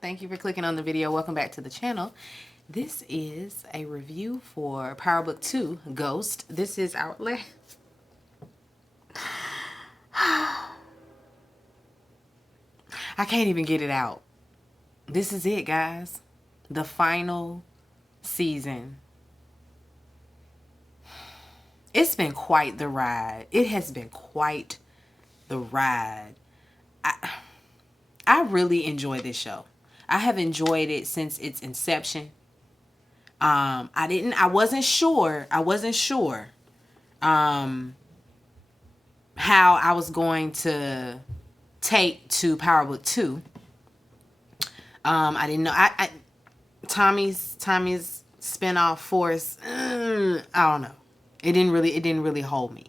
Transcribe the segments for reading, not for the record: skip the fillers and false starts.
Thank you for clicking on the video. Welcome back to the channel. This is a review for PowerBookII Ghost. This is our I can't even get it out. This is it, guys. The final season. It's been quite the ride. It has been quite the ride. I really enjoy this show. I have enjoyed it since its inception. I wasn't sure how I was going to take to PowerBookII. I didn't know. Tommy's spinoff Force. I don't know. It didn't really hold me.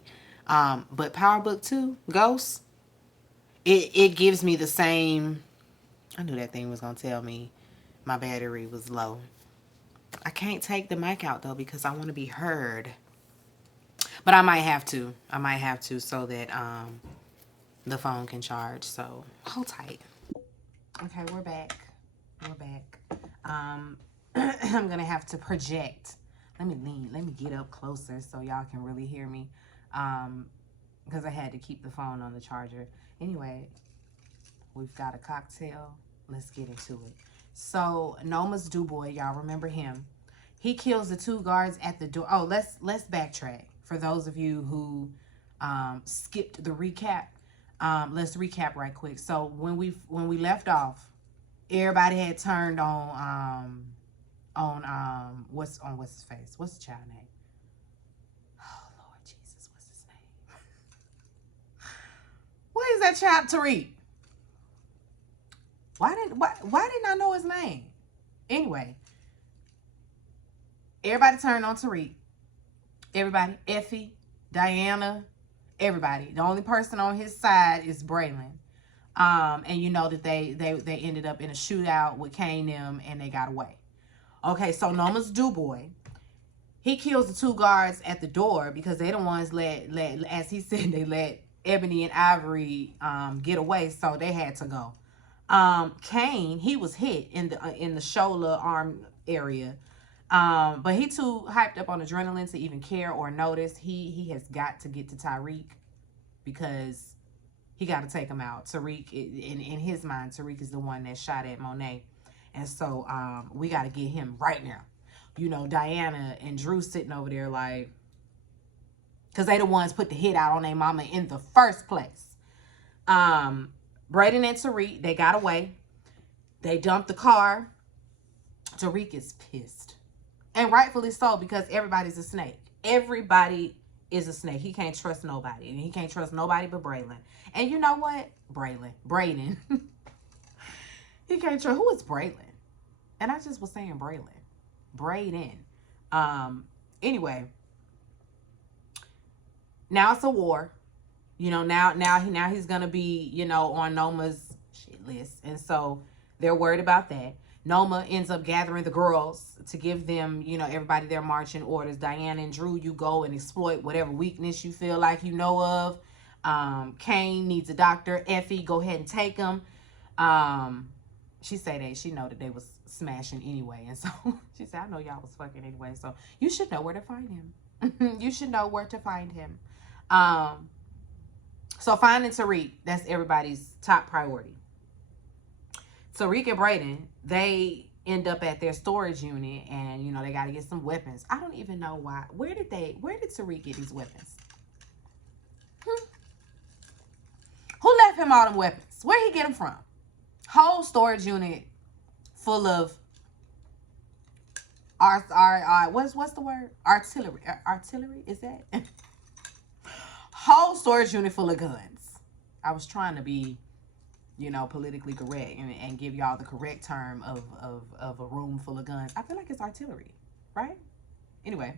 But PowerBookII Ghost, it gives me the same. I knew that thing was gonna tell me my battery was low. I can't take the mic out though because I want to be heard. But I might have to. So that the phone can charge. So hold tight. Okay, we're back. I'm gonna have to project. Let me get up closer so y'all can really hear me. Because I had to keep the phone on the charger. Anyway, we've got a cocktail. Let's get into it. So Noma's Dubois, y'all remember him. He kills the 2 guards at the door. Oh, let's backtrack. For those of you who skipped the recap, let's recap right quick. So when we left off, everybody had turned on what's his face? What's the child name? Oh Lord Jesus, what's his name? What is that child? Tariq. Why didn't I know his name? Anyway, everybody turned on Tariq. Everybody, Effie, Diana, everybody. The only person on his side is Braylon. And you know that they ended up in a shootout with Kane them and they got away. Okay, so Noma's Dubois, he kills the 2 guards at the door because they the ones let as he said, they let Ebony and Ivory get away, so they had to go. Kane, he was hit in the shoulder arm area. But he too hyped up on adrenaline to even care or notice. He has got to get to Tariq because he got to take him out. Tariq, in his mind, Tariq is the one that shot at Monet. And so we got to get him right now. You know, Diana and Drew sitting over there like, because they the ones put the hit out on their mama in the first place. Braden and Tariq, they got away. They dumped the car. Tariq is pissed. And rightfully so, because everybody's a snake. Everybody is a snake. He can't trust nobody. And he can't trust nobody but Braylon. And you know what? Braden. He can't trust. Who is Braylon? And I just was saying Braylon. Braden. Anyway. Now it's a war. You know, now he's going to be, you know, on Noma's shit list. And so they're worried about that. Noma ends up gathering the girls to give them, you know, everybody their marching orders. Diana and Drew, you go and exploit whatever weakness you feel like you know of. Kane needs a doctor. Effie, go ahead and take him. She know that they was smashing anyway. And so she said, I know y'all was fucking anyway. So you should know where to find him. You should know where to find him. So finding Tariq, that's everybody's top priority. Tariq and Braden, they end up at their storage unit and, you know, they got to get some weapons. I don't even know why. Where did Tariq get these weapons? Who left him all them weapons? Where he get them from? Whole storage unit full of what's the word? Artillery, is that? Whole storage unit full of guns. I was trying to be, you know, politically correct and give y'all the correct term of a room full of guns. I feel like it's artillery, right? Anyway.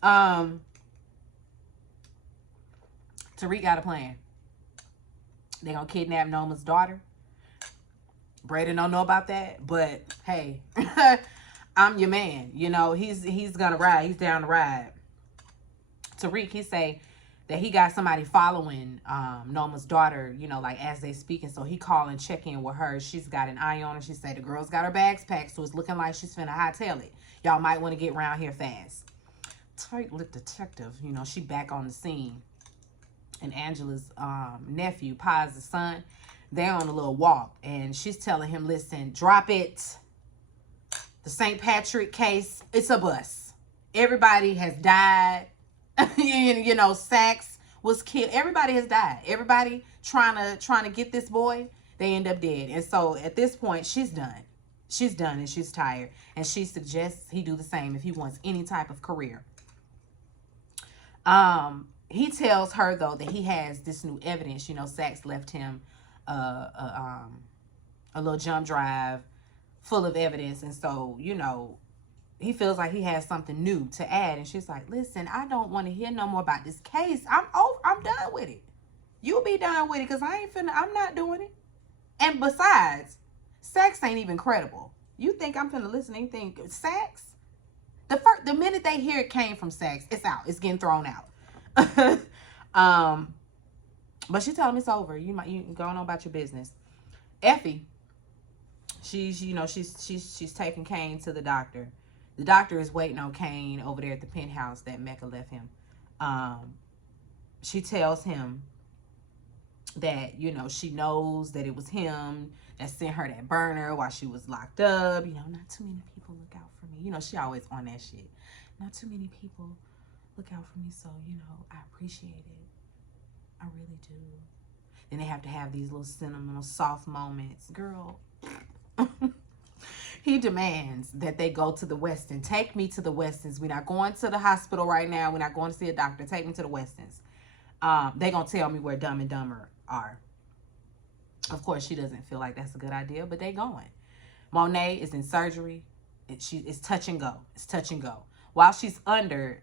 Tariq got a plan. They gonna kidnap Noma's daughter. Braden don't know about that, but hey, I'm your man. You know, he's gonna ride. He's down to ride. Tariq, he say, that he got somebody following Noma's daughter, you know, like as they speaking. So he call and check in with her. She's got an eye on her. She said the girl's got her bags packed, so it's looking like she's finna hightail it. Y'all might want to get around here fast. Tight-lipped detective, you know, she back on the scene. And Angela's nephew, Paz, the son, they're on a little walk. And she's telling him, listen, drop it. The St. Patrick case, it's a bust. Everybody has died. You know, Sachs was killed. Everybody has died. Everybody trying to get this boy, they end up dead. And so at this point, she's done. She's done and she's tired. And she suggests he do the same if he wants any type of career. He tells her, though, that he has this new evidence. You know, Sachs left him a little jump drive full of evidence. And so, you know, he feels like he has something new to add. And she's like, listen, I don't want to hear no more about this case. I'm done with it. You'll be done with it because I'm not doing it. And besides, Sachs ain't even credible. You think I'm finna listen to anything? Sachs? The minute they hear it came from Sachs, it's out. It's getting thrown out. But she told him it's over. You can go on about your business. Effie, she's taking Kane to the doctor. The doctor is waiting on Kane over there at the penthouse that Mecca left him. She tells him that, you know, she knows that it was him that sent her that burner while she was locked up. You know, not too many people look out for me. You know, she always on that shit. Not too many people look out for me, so, you know, I appreciate it. I really do. Then they have to have these little sentimental, soft moments. Girl, he demands that they go to the Westin. Take me to the Westins. We're not going to the hospital right now. We're not going to see a doctor. Take me to the Westins. They gonna tell me where Dumb and Dumber are. Of course, she doesn't feel like that's a good idea, but they going. Monet is in surgery. It's touch and go. It's touch and go. While she's under,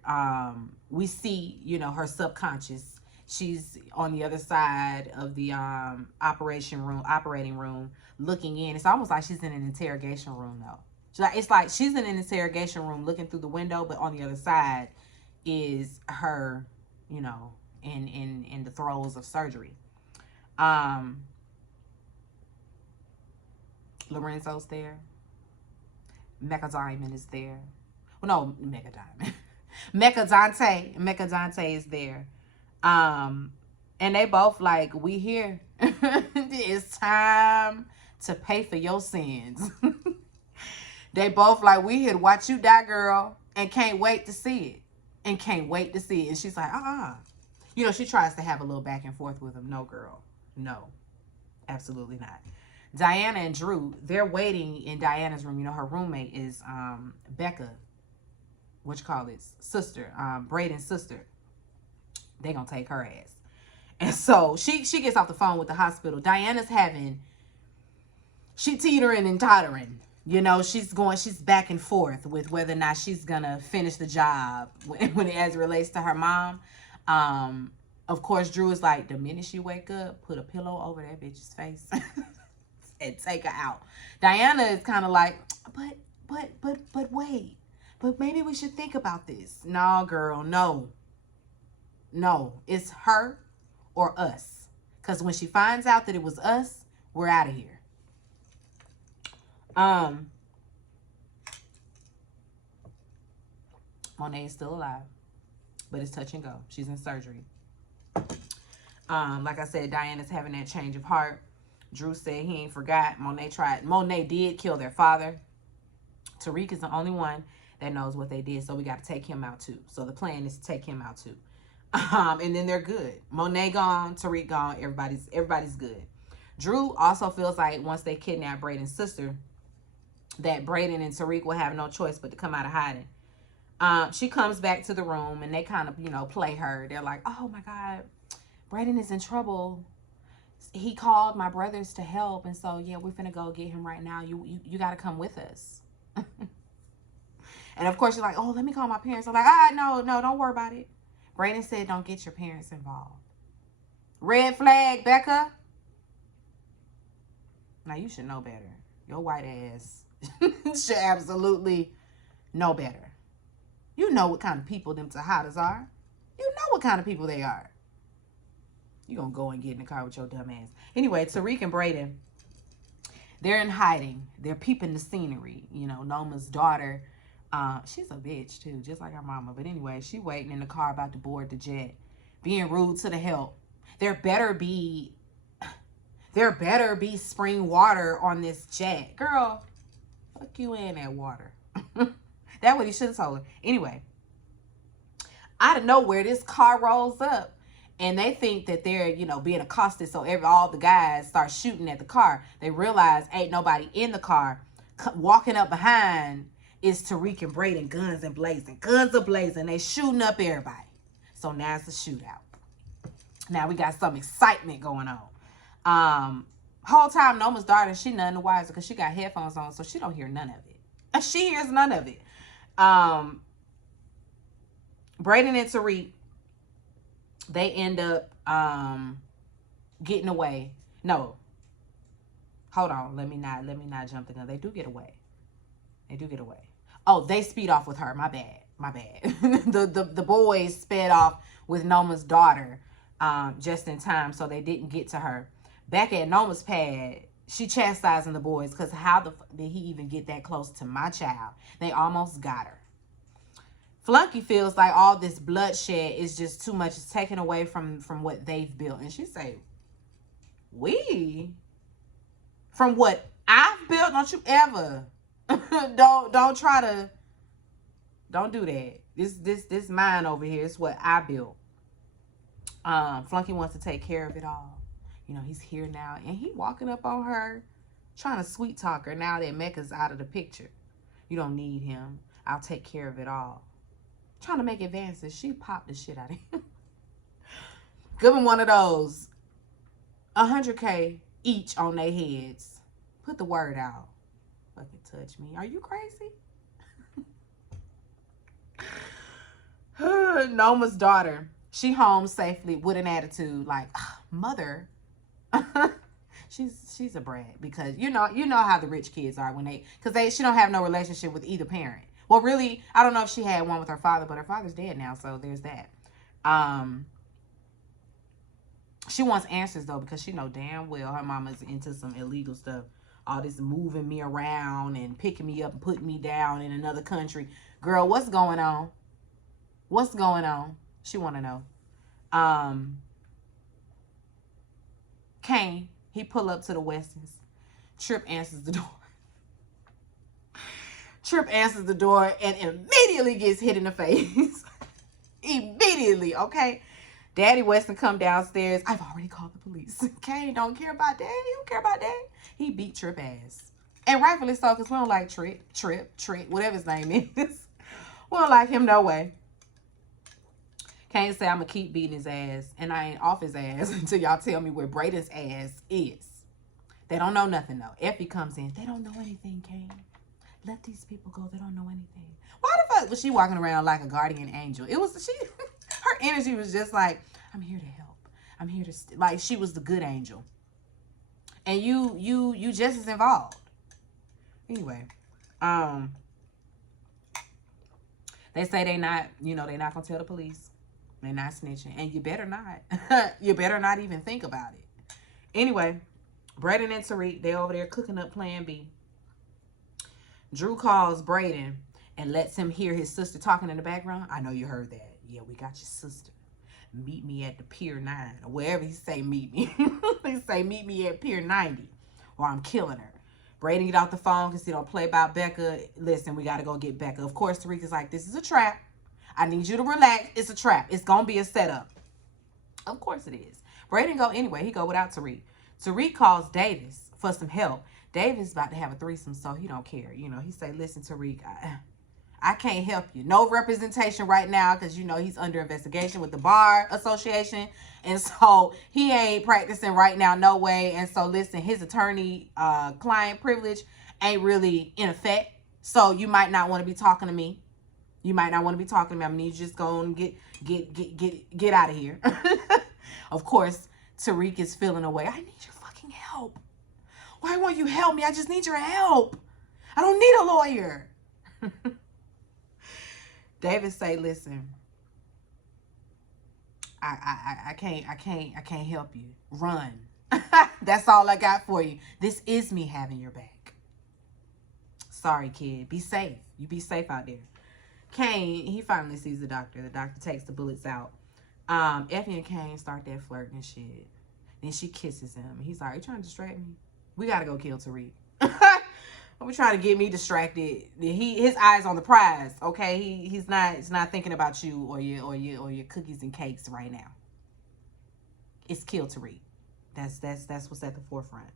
we see, you know, her subconscious. She's on the other side of the operating room, looking in. It's almost like she's in an interrogation room, though. It's like she's in an interrogation room looking through the window, but on the other side is her, you know, in the throes of surgery. Lorenzo's there. Mecha Diamond is there. Well, no, Mecha Diamond. Mecha Dante is there. And they both like, we here. It's time to pay for your sins. They both like, we here to watch you die, girl, and can't wait to see it. And can't wait to see it. And she's like, You know, she tries to have a little back and forth with him. No, girl. No. Absolutely not. Diana and Drew, they're waiting in Diana's room. You know, her roommate is Becca, sister, Braden's sister. They gonna take her ass. And so she gets off the phone with the hospital. Diana's she teetering and tottering. You know, she's back and forth with whether or not she's gonna finish the job when as it relates to her mom. Of course, Drew is like, the minute she wake up, put a pillow over that bitch's face and take her out. Diana is kind of like, but wait, but maybe we should think about this. No, girl, no, it's her or us. Because when she finds out that it was us, we're out of here. Monet is still alive, but it's touch and go. She's in surgery. Like I said, Diana's having that change of heart. Drew said he ain't forgot. Monet did kill their father. Tariq is the only one that knows what they did, so we got to take him out too. So the plan is to take him out too. And then they're good. Monet gone, Tariq gone, everybody's good. Drew also feels like once they kidnap Braden's sister, that Braden and Tariq will have no choice but to come out of hiding. She comes back to the room and they kind of, you know, play her. They're like, oh my God, Braden is in trouble. He called my brothers to help. And so, yeah, we're finna go get him right now. You got to come with us. And of course, you're like, oh, let me call my parents. I'm like, no, don't worry about it. Braden said, don't get your parents involved. Red flag, Becca. Now, you should know better. Your white ass should absolutely know better. You know what kind of people them Tejadas are. You know what kind of people they are. You gonna go and get in the car with your dumb ass. Anyway, Tariq and Brayden, they're in hiding. They're peeping the scenery. You know, Noma's daughter, she's a bitch too, just like her mama. But anyway, she waiting in the car about to board the jet, being rude to the help. There better be spring water on this jet. Girl, fuck you in that water. That's what he should have told her. Anyway, out of nowhere, this car rolls up. And they think that they're, you know, being accosted. So all the guys start shooting at the car. They realize ain't nobody in the car. Walking up behind is Tariq and Brayden, guns blazing. They shooting up everybody. So now it's a shootout. Now we got some excitement going on. Whole time, Noma's daughter, she none the wiser because she got headphones on, so she don't hear none of it. She hears none of it. Brayden and Tariq, they end up getting away. No. Hold on. Let me not jump the gun. They do get away. Oh, they speed off with her. My bad. the boys sped off with Noma's daughter just in time, so they didn't get to her. Back at Noma's pad, she chastising the boys because how the fuck did he even get that close to my child? They almost got her. Flunky feels like all this bloodshed is just too much. It's taken away from what they've built. And she say, we? From what I've built? Don't you ever. don't try to. Don't do that. This mine over here is what I built. Flunky wants to take care of it all. You know, he's here now. And he walking up on her, trying to sweet talk her now that Mecca's out of the picture. You don't need him. I'll take care of it all. Trying to make advances. She popped the shit out of him. Give him one of those. 100K each on their heads. Put the word out. Fucking touch me. Are you crazy? Noma's daughter. She home safely with an attitude like, mother. she's a brat because you know how the rich kids are when she don't have no relationship with either parent. Well, really, I don't know if she had one with her father, but her father's dead now, so there's that. She wants answers, though, because she know damn well her mama's into some illegal stuff. All this moving me around and picking me up and putting me down in another country. Girl, what's going on? What's going on? She want to know. Kane, he pull up to the Westons. Trip answers the door. Trip answers the door and immediately gets hit in the face. Immediately, okay? Daddy Weston come downstairs. I've already called the police. Kane don't care about Daddy. He don't care about Daddy. He beat Trip ass. And rightfully so, because we don't like Trip, whatever his name is. We don't like him no way. Kane say, I'm going to keep beating his ass. And I ain't off his ass until y'all tell me where Brayden's ass is. They don't know nothing, though. Effie comes in. They don't know anything, Kane. Let these people go. They don't know anything. Why the fuck was she walking around like a guardian angel? It was her energy was just like, I'm here to help. I'm here to like she was the good angel. And you just as involved. Anyway, they say they not gonna tell the police. They're not snitching, and you better not. You better not even think about it. Anyway, Brayden and Tariq, they over there cooking up Plan B. Drew calls Brayden and lets him hear his sister talking in the background. I know you heard that. Yeah, we got your sister. Meet me at the Pier 9. Or wherever he say meet me. He say meet me at Pier 90. Or I'm killing her. Brayden get off the phone because he don't play about Becca. Listen, we got to go get Becca. Of course, Tariq is like, this is a trap. I need you to relax. It's a trap. It's going to be a setup. Of course it is. Brayden go anyway. He go without Tariq. Tariq calls Davis for some help. Davis about to have a threesome, so he don't care. You know, he say, listen, Tariq, I can't help you. No representation right now because, you know, he's under investigation with the Bar Association. And so he ain't practicing right now, no way. And so, listen, his attorney-client privilege ain't really in effect. So you might not want to be talking to me. I'm going to need you just go and get out of here. Of course, Tariq is feeling away. I need your fucking help. Why won't you help me? I just need your help. I don't need a lawyer. David say, listen, I can't help you. Run. That's all I got for you. This is me having your back. Sorry, kid. Be safe. You be safe out there. Kane, he finally sees the doctor. The doctor takes the bullets out. Effie and Kane start that flirting and shit. Then she kisses him. He's like, "Are you trying to distract me? We gotta go kill Tariq." Are we trying to get me distracted? His eyes on the prize. Okay, he's not thinking about you or your cookies and cakes right now. It's kill Tariq. That's what's at the forefront.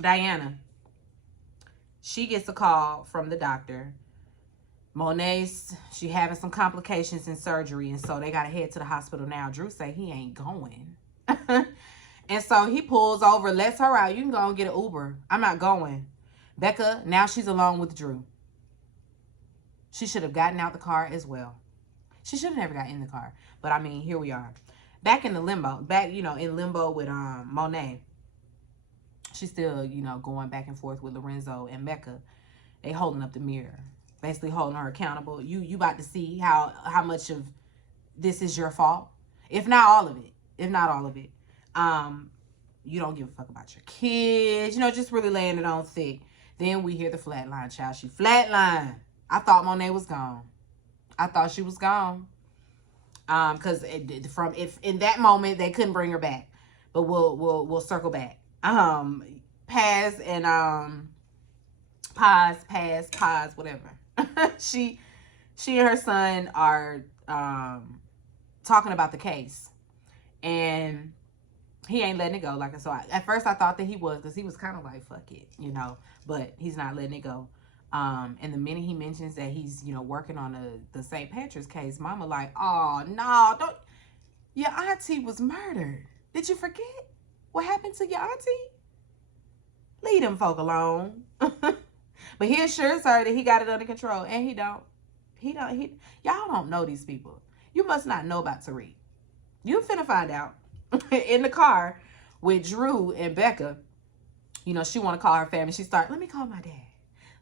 Diana, she gets a call from the doctor. Monet's, she having some complications in surgery, and so they gotta head to the hospital now. Drew say he ain't going. And so he pulls over, lets her out. You can go and get an Uber. I'm not going. Becca, now she's alone with Drew. She should have gotten out the car as well. She should have never got in the car. But I mean, here we are. Back in the limbo. Back, in limbo with Monet. She's still, going back and forth with Lorenzo and Becca. They holding up the mirror. Basically holding her accountable. You about to see how much of this is your fault. If not all of it. If not all of it. You don't give a fuck about your kids. Just really laying it on thick. Then we hear the flatline, child. She flatline. I thought Monet was gone. I thought she was gone. Because if in that moment they couldn't bring her back. But we'll circle back. Paz and Paz, whatever. she and her son are talking about the case. And he ain't letting it go. Like, so at first I thought that he was, because he was kind of like, fuck it, but he's not letting it go. And the minute he mentions that he's, working on the St. Patrick's case, Mama like, "Oh, no, don't, your auntie was murdered. Did you forget what happened to your auntie? Leave them folk alone." But he assures her that he got it under control, and he don't. Y'all don't know these people. You must not know about Tariq. You finna find out. In the car with Drew and Becca, she want to call her family. She start, "Let me call my dad.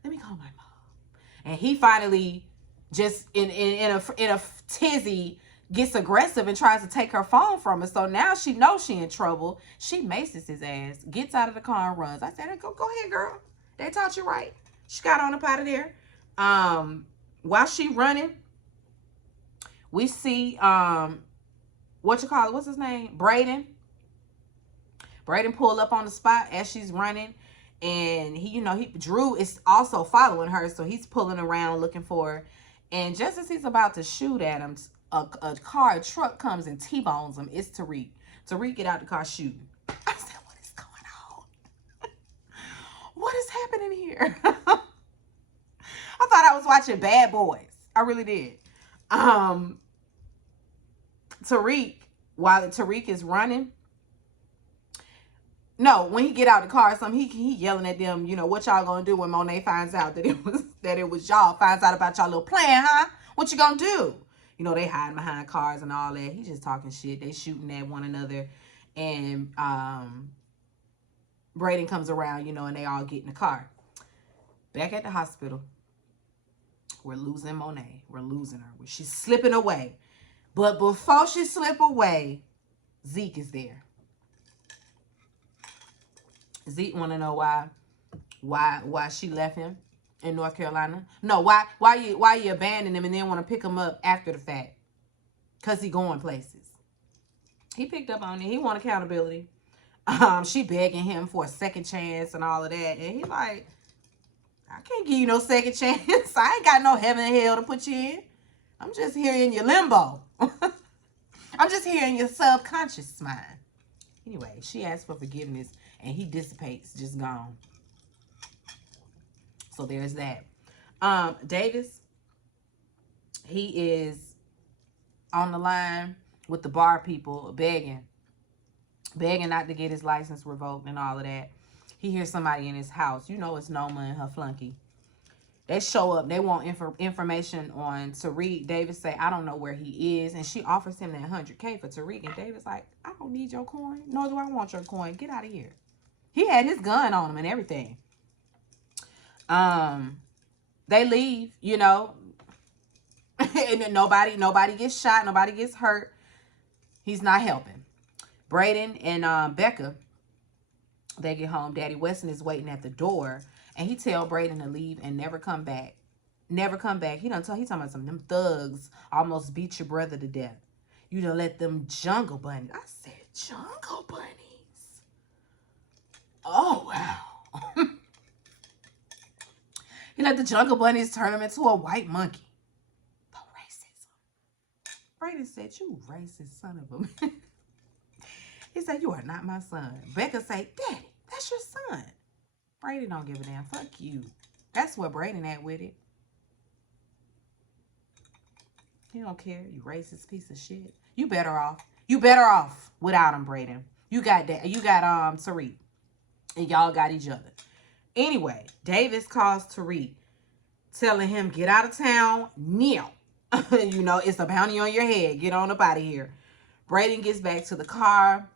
Let me call my mom." And he finally just in a tizzy gets aggressive and tries to take her phone from her. So now she knows she in trouble. She maces his ass, gets out of the car and runs. I said, go ahead, girl. They taught you right. She got on up out of there. While she running, we see what's his name? Braden pull up on the spot as she's running, and Drew is also following her, so he's pulling around looking for her. And just as he's about to shoot at him, a truck comes and T-bones him. It's Tariq. Tariq get out the car shooting. I said, what is going on? What is happening here? I thought I was watching Bad Boys. I really did. While Tariq is running, no, when he get out the car, he yelling at them, what y'all gonna do when Monet finds out that it was y'all, finds out about y'all little plan, huh? What you gonna do? They hiding behind cars and all that. He's just talking shit. They shooting at one another, and Braden comes around, and they all get in the car. Back at the hospital, we're losing Monet. We're losing her. She's slipping away. But before she slip away, Zeke is there. Zeke want to know why she left him in North Carolina. No, why you abandoned him and then want to pick him up after the fact? Because he going places. He picked up on it. He want accountability. She begging him for a second chance and all of that. And he like, I can't give you no second chance. I ain't got no heaven and hell to put you in. I'm just here in your limbo. I'm just here in your subconscious mind. Anyway, she asks for forgiveness and he dissipates, just gone. So there's that. Davis, he is on the line with the bar people begging not to get his license revoked and all of that. He hears somebody in his house. It's Noma and her flunky. They show up. They want information on Tariq. Davis say, I don't know where he is. And she offers him that $100K for Tariq. And Davis like, I don't need your coin. Nor do I want your coin. Get out of here. He had his gun on him and everything. They leave, And then nobody gets shot. Nobody gets hurt. He's not helping. Braden and Becca, they get home. Daddy Weston is waiting at the door. And he tell Braden to leave and never come back. Never come back. He talking about some of them thugs almost beat your brother to death. You done let them jungle bunnies. I said jungle bunnies. Oh, wow. He let the jungle bunnies turn him into a white monkey. The racism. Braden said, you racist son of a... He said, you are not my son. Becca said, Daddy, that's your son. Braden don't give a damn. Fuck you. That's what Braden at with it. He don't care. You racist piece of shit. You better off. You better off without him, Braden. You got that. You got Tariq. And y'all got each other. Anyway, Davis calls Tariq, telling him, get out of town now. You know, it's a bounty on your head. Get on up out of here. Braden gets back to the car.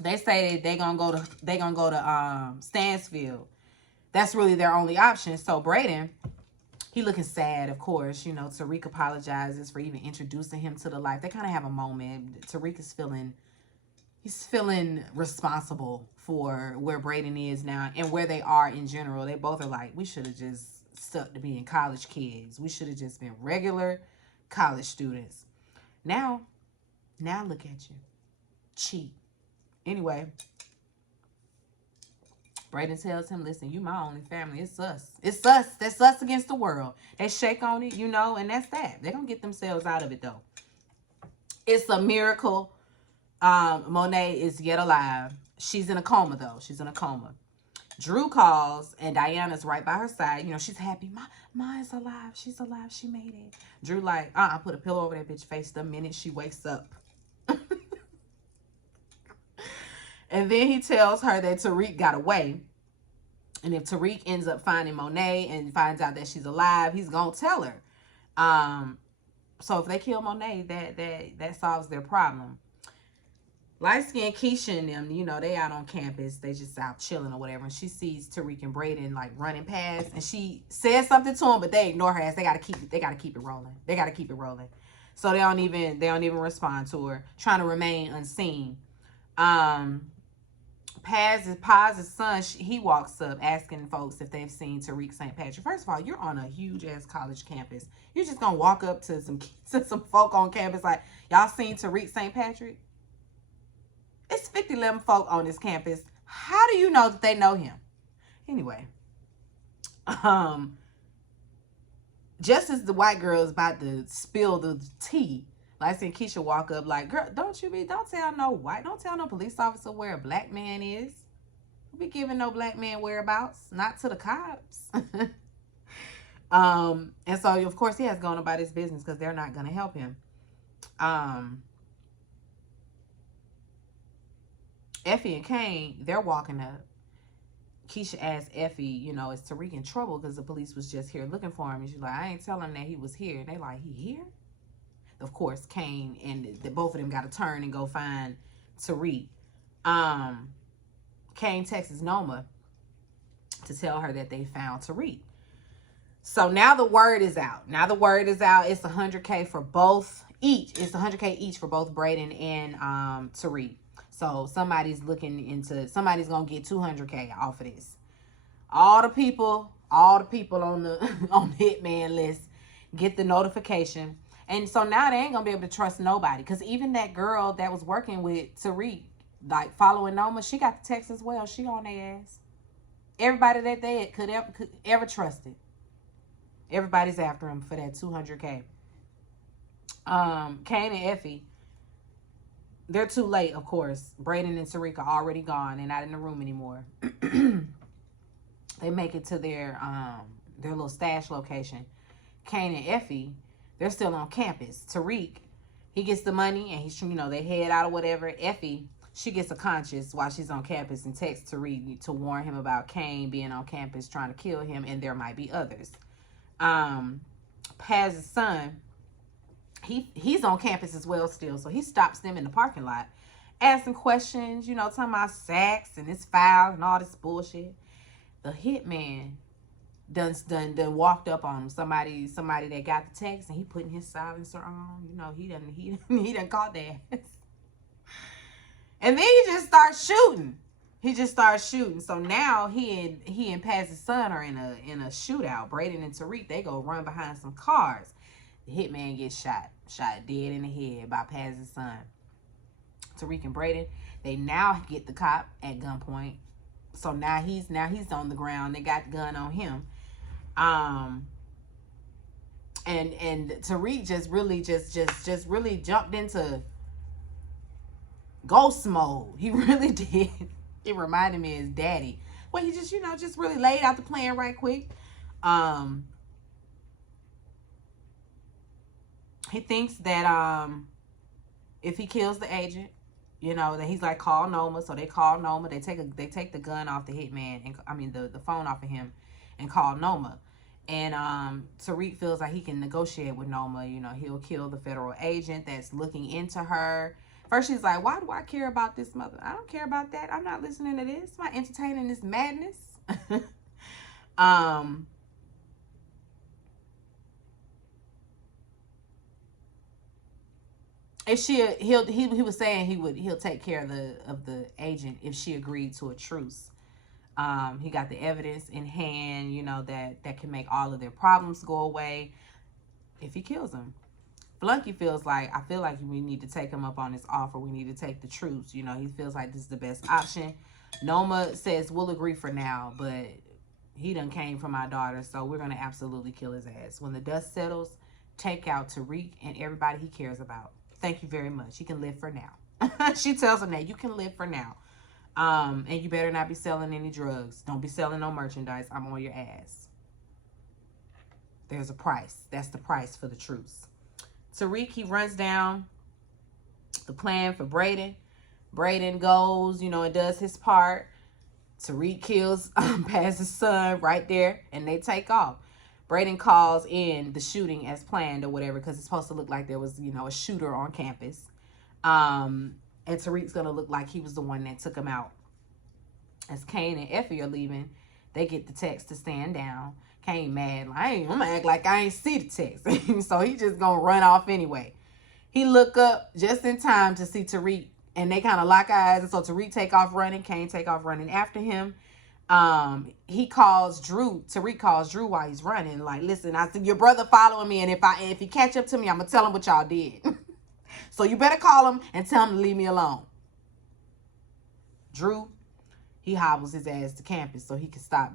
They say they're gonna go to Stansfield. That's really their only option. So Braden, he looking sad, of course. You know, Tariq apologizes for even introducing him to the life. They kind of have a moment. Tariq is he's feeling responsible for where Braden is now and where they are in general. They both are like, we should have just stuck to being college kids. We should have just been regular college students. Now look at you. Cheat. Anyway, Braden tells him, listen, you my only family. It's us. It's us. That's us against the world. They shake on it, you know, and that's that. They're going to get themselves out of it, though. It's a miracle. Monet is yet alive. She's in a coma, though. She's in a coma. Drew calls, and Diana's right by her side. You know, she's happy. Ma is alive. She's alive. She made it. Drew like, I put a pillow over that bitch face the minute she wakes up. And then he tells her that Tariq got away. And if Tariq ends up finding Monet and finds out that she's alive, he's going to tell her. So if they kill Monet, that solves their problem. Light-skinned Keisha and them, you know, they out on campus. They just out chilling or whatever. And she sees Tariq and Braden like running past. And she says something to him, but they ignore her ass. They gotta keep it rolling. They gotta keep it rolling. So they don't even respond to her, trying to remain unseen. Paz's son, he walks up asking folks if they've seen Tariq St. Patrick. First of all, you're on a huge-ass college campus. You're just going to walk up to some folk on campus like, y'all seen Tariq St. Patrick? It's 50-11 folk on this campus. How do you know that they know him? Anyway, just as the white girl is about to spill the tea, I seen Keisha walk up like, girl, don't tell no police officer where a black man is. Don't be giving no black man whereabouts, not to the cops. And so, of course, he has gone about his business because they're not going to help him. Effie and Kane, they're walking up. Keisha asked Effie, you know, is Tariq in trouble because the police was just here looking for him? And she's like, I ain't telling him that he was here. And they like, he here? Of course, Kane and both of them got to turn and go find Tariq. Kane texts Noma to tell her that they found Tariq. So now the word is out. It's $100K for both each. It's $100K each for both Braden and Tariq. So somebody's going to get $200K off of this. All the people on the Hitman list get the notification. And so now they ain't going to be able to trust nobody. Because even that girl that was working with Tariq, like following Noma, she got the text as well. She on their ass. Everybody that they could ever trust it. Everybody's after him for that $200K. Kane and Effie, they're too late, of course. Braden and Tariq are already gone. They're not in the room anymore. They make it to their little stash location. Kane and Effie, they're still on campus. Tariq, he gets the money and he's, you know, they head out or whatever. Effie, she gets a conscience while she's on campus and texts Tariq to warn him about Kane being on campus trying to kill him, and there might be others. Paz's son, he's on campus as well still, so he stops them in the parking lot, asking questions, you know, talking about sacks and his files and all this bullshit. The hitman done walked up on him. Somebody that got the text, and he putting his silencer on. You know, he done caught that. And then he just starts shooting. He just starts shooting. So now he and Paz's son are in a shootout. Braden and Tariq, they go run behind some cars. The hitman gets shot dead in the head by Paz's son. Tariq and Braden, they now get the cop at gunpoint. So now he's on the ground. They got the gun on him. And Tariq just really jumped into ghost mode. He really did. It reminded me of his daddy. Well, he just, just really laid out the plan right quick. He thinks that if he kills the agent, that he's like, call Noma. So they call Noma. They take the gun off the hitman, and the phone off of him, and call Noma. And Tariq feels like he can negotiate with Noma. He'll kill the federal agent that's looking into her. First, she's like, why do I care about this mother? I don't care about that. I'm not listening to this. I'm not entertaining this madness. If he was saying he'll take care of the agent if she agreed to a truce. He got the evidence in hand, that can make all of their problems go away if he kills him. Flunky I feel like we need to take him up on this offer. We need to take the truce. He feels like this is the best option. Noma says, we'll agree for now, but he done came from our daughter, so we're going to absolutely kill his ass. When the dust settles, take out Tariq and everybody he cares about. Thank you very much. You can live for now. She tells him that you can live for now. And you better not be selling any drugs. Don't be selling no merchandise. I'm on your ass. There's a price. That's the price for the truce. Tariq, he runs down the plan for Braden. Braden goes, and does his part. Tariq kills Paz's son right there, and they take off. Braden calls in the shooting as planned or whatever, because it's supposed to look like there was, a shooter on campus. And Tariq's going to look like he was the one that took him out. As Kane and Effie are leaving, they get the text to stand down. Kane mad. I'm going to act like I ain't see the text. So he just going to run off anyway. He look up just in time to see Tariq, and they kind of lock eyes. And so Tariq take off running. Kane take off running after him. Tariq calls Drew while he's running. Like, listen, I said, your brother following me, and if he catch up to me, I'm going to tell him what y'all did. So you better call him and tell him to leave me alone. Drew, he hobbles his ass to campus so he can stop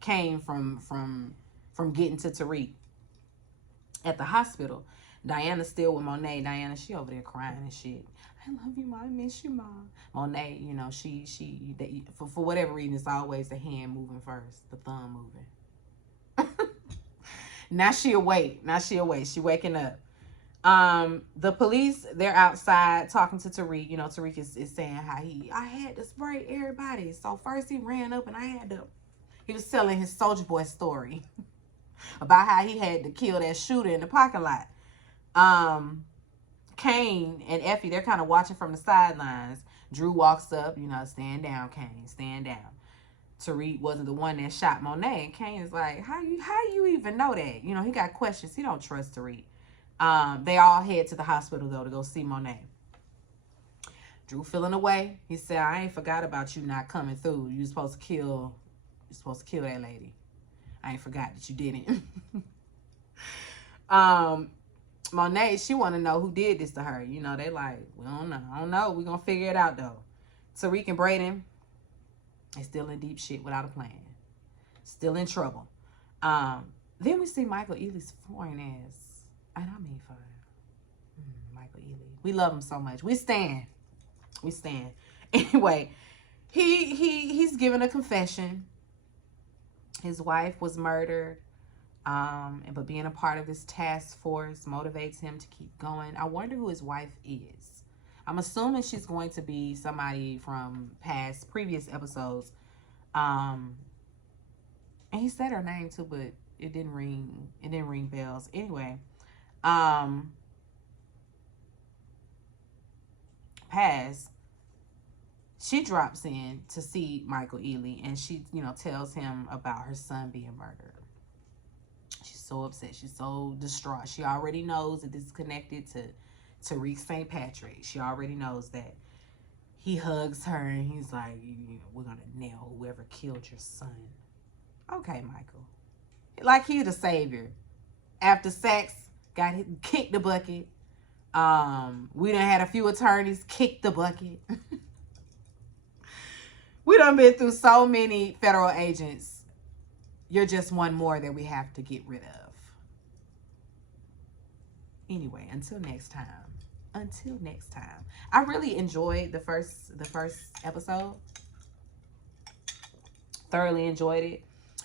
Kane from getting to Tariq. At the hospital, Diana's still with Monet. Diana, she over there crying and shit. I love you, Mom. I miss you, Mom. Monet, for whatever reason, it's always the hand moving first, the thumb moving. Now she awake. She waking up. The police, they're outside talking to Tariq. Tariq is saying how I had to spray everybody. So first he ran up and he was telling his Soulja Boy story about how he had to kill that shooter in the parking lot. Kane and Effie, they're kind of watching from the sidelines. Drew walks up, stand down, Kane, stand down. Tariq wasn't the one that shot Monet. And Kane is like, how you even know that? He got questions. He don't trust Tariq. They all head to the hospital, though, to go see Monet. Drew feeling away. He said, I ain't forgot about you not coming through. You supposed to kill that lady. I ain't forgot that you didn't. Monet, she want to know who did this to her. They like, we don't know. I don't know. We're going to figure it out, though. Tariq and Braden, they still in deep shit without a plan. Still in trouble. Then we see Michael Ealy's foreign ass. And I mean for Michael Ealy. We love him so much. We stand. Anyway, he's giving a confession. His wife was murdered. But being a part of this task force motivates him to keep going. I wonder who his wife is. I'm assuming she's going to be somebody from previous episodes. And he said her name too, but it didn't ring bells. Anyway, Paz, she drops in to see Michael Ealy, and she, you know, tells him about her son being murdered. She's so upset. She's so distraught. She already knows that this is connected to Tariq St. Patrick. She already knows that. He hugs her and he's like, we're going to nail whoever killed your son. Okay, Michael. Like he the savior. After sex, got hit, kicked the bucket. We done had a few attorneys kick the bucket. We done been through so many federal agents. You're just one more that we have to get rid of. Anyway, until next time. Until next time. I really enjoyed the first episode. Thoroughly enjoyed it.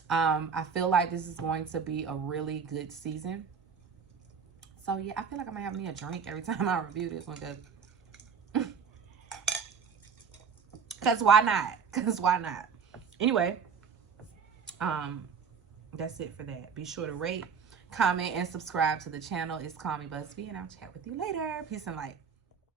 I feel like this is going to be a really good season. So yeah, I feel like I'm gonna have me a drink every time I review this one, because why not? Because why not? Anyway, that's it for that. Be sure to rate, comment, and subscribe to the channel. It's Call Me Busby, and I'll chat with you later. Peace and light.